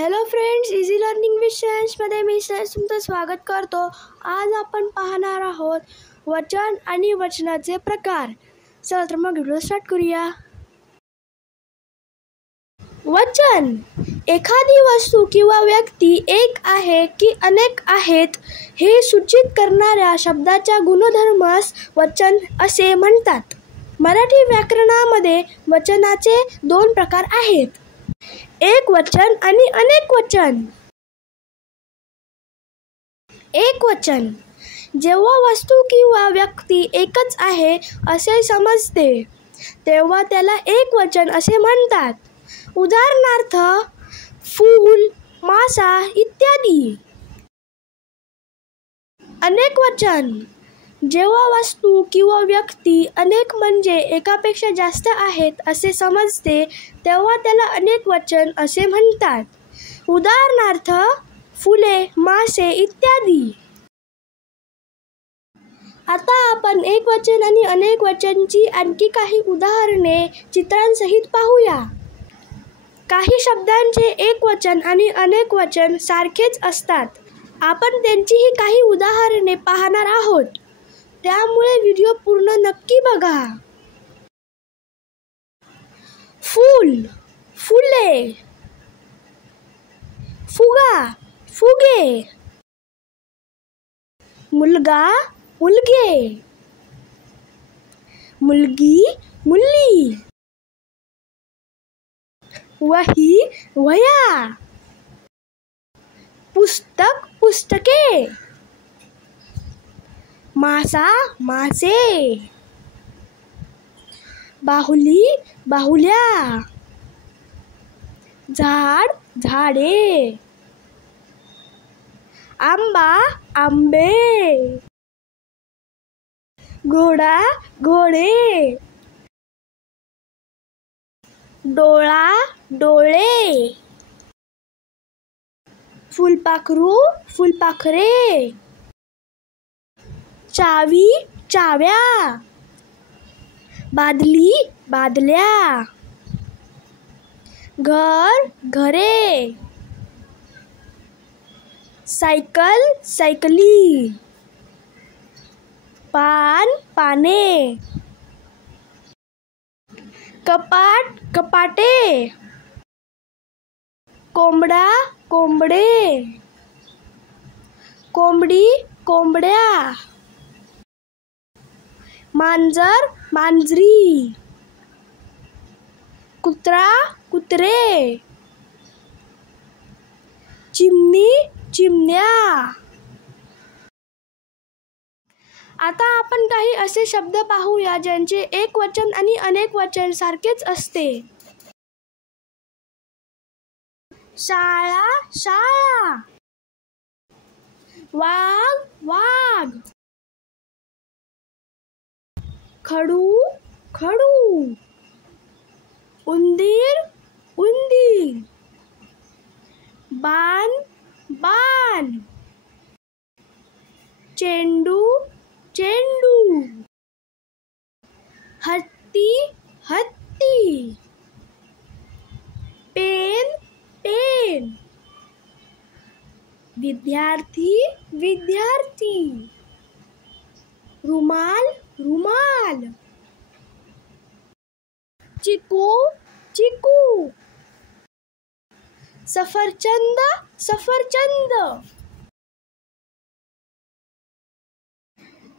Hello friends, easy learning with सायन्समध्ये मी तुमचं स्वागत करतो. आज आपण पाहणार आहोत वचन आणि वचनाचे प्रकार. चला तर मग व्हिडिओ स्टार्ट करूया. वचन एखादी वस्तू किंवा व्यक्ती एक आहे की अनेक आहेत हे सूचित करणाऱ्या शब्दाच्या गुणधर्मास वचन असे म्हणतात. मराठी व्याकरणामध्ये वचनाचे दोन प्रकार आहेत, एक वचन आणि अनेक वचन. एक वचन जेव्हा वस्तू किंवा व्यक्ती एकच आहे असे समजते तेव्हा त्याला एक वचन असे म्हणतात. उदाहरणार्थ फूल, मासा इत्यादी. अनेक वचन जेव्हा वस्तू किंवा व्यक्ती अनेक म्हणजे एकापेक्षा जास्त आहेत असे समजते तेव्हा त्याला अनेक वचन असे म्हणतात. उदाहरणार्थ फुले, मासे इत्यादी. आता आपण एक वचन आणि अनेक वचनची आणखी काही उदाहरणे चित्रांसहित पाहूया. काही शब्दांचे एक वचन आणि अनेक वचन सारखेच असतात. आपण त्यांचीही काही उदाहरणे पाहणार आहोत, त्यामुळे व्हिडिओ पूर्ण नक्की बघा. फूल, फुले. फुगा, फुगे. मुलगा, मुलगे. मुलगी, मुली. वही, वह्या. पुस्तक, पुस्तके. मासा, मासे. बाहुली, बाहुल्या. झाड, झाडे. आंबा, आंबे. घोडा, घोडे. डोळा, डोळे. फुलपाखरू, फुलपाखरे. चावी, चाव्या. बादली, बादल्या. घर, घरे. सायकल, सायकली. पान, पाने. कपाट, कपाटे. कोंबडा, कोंबडे. कोंबडी, कोंबड्या. मांजर, मांजरी. कुत्रा, कुत्रे. चिमणी, चिमण्या. आता आपण काही असे शब्द पाहूया ज्यांचे एक वचन आणि अनेक वचन सारखेच असते. शाळा, शाळा. वाघ, वाघ. खडू, खडू. उंदीर, उंदीर. बाण, बाण. चेंडू, चेंडू. हत्ती, हत्ती. Pen, pen. विद्यार्थी, विद्यार्थी. रुमाल, रुमाल. चिकू, चिकू. सफरचंद, सफरचंद.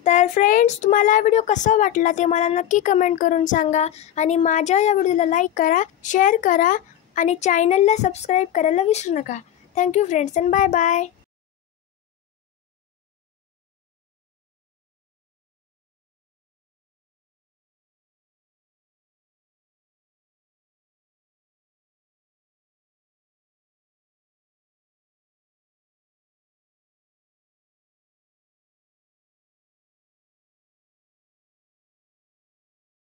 तर फ्रेंड्स, तुम्हाला व्हिडिओ कसा वाटला ते मला नक्की कमेंट करून सांगा आणि माझ्या या व्हिडिओला लाईक करा, शेअर करा आणि चॅनलला सबस्क्राईब करायला विसरू नका. Thank you friends and bye bye.